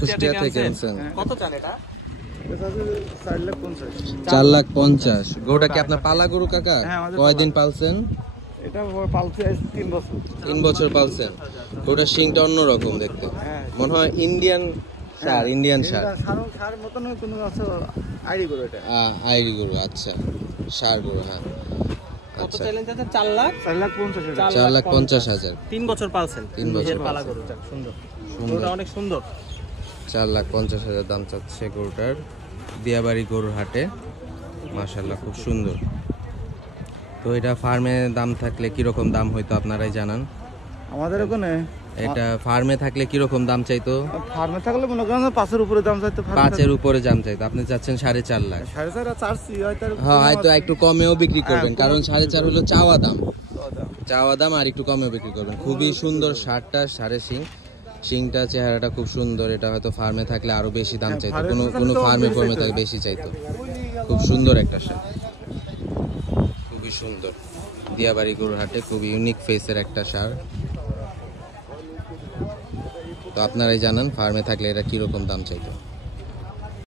কুষ্টিয়া থেকে আনছেন। কত চান এটা? 4,50,000। গরুটা কি আপনার পালা গরু কাকা? কয়দিন পালছেন? এটা পালছে 3 বছর। 3 বছর পালছেন। গরুটার শিংটা অন্যরকম দেখতে, মনে হয় ইন্ডিয়ান ষাঁড়। ইন্ডিয়ান ষাঁড় মতন কোনো আছে আইডি গরু এটা। আইরি গরু, আচ্ছা ষাঁড় গরু। হ্যাঁ কত চাইলেন চাচা? 4,50,000। 4,50,000। 3 বছর পালছেন। 3 বছর পালা গরু, সুন্দর। গরুটা অনেক সুন্দর। 4,50,000 দাম চাচ্ছে গরুটার, দিয়াবাড়ি গরুর হাটে। মাশাআল্লাহ খুব সুন্দর। তো এটা ফার্মে দাম থাকলে কিরকম দাম হইতো আপনারাই জানান। আমাদের ওখানে এটা ফার্মে থাকলে কিরকম দাম চাইতো? ফার্মে থাকলে মনে করেন 5-এর উপরে দাম চাইতো। 5-এর উপরে দাম চাইতো। আপনি চাচ্ছেন 4.5 লাখ। 4.5 চাচ্ছি, হ্যাঁ হয়তো একটু কমেও বিক্রি করবেন, কারণ 4.5 হলো চাওয়া দাম। চাওয়া দাম, আর একটু কমেও বিক্রি করবেন। খুবই সুন্দর ষাঁড়টা, ষাঁড়ের শিংটা, চেহারাটা খুব সুন্দর। এটা হয়তো ফার্মে থাকলে আরো বেশি দাম চাইতো, কোনো ফার্মে থাকলে বেশি চাইতো। খুব সুন্দর একটা ষাঁড়, খুবই সুন্দর। দিয়াবাড়ি গরুর হাটে খুব ইউনিক ফেসের একটা ষাঁড়। তো আপনারাই জানান ফার্মে থাকলে এটা কিরকম দাম চাইতো।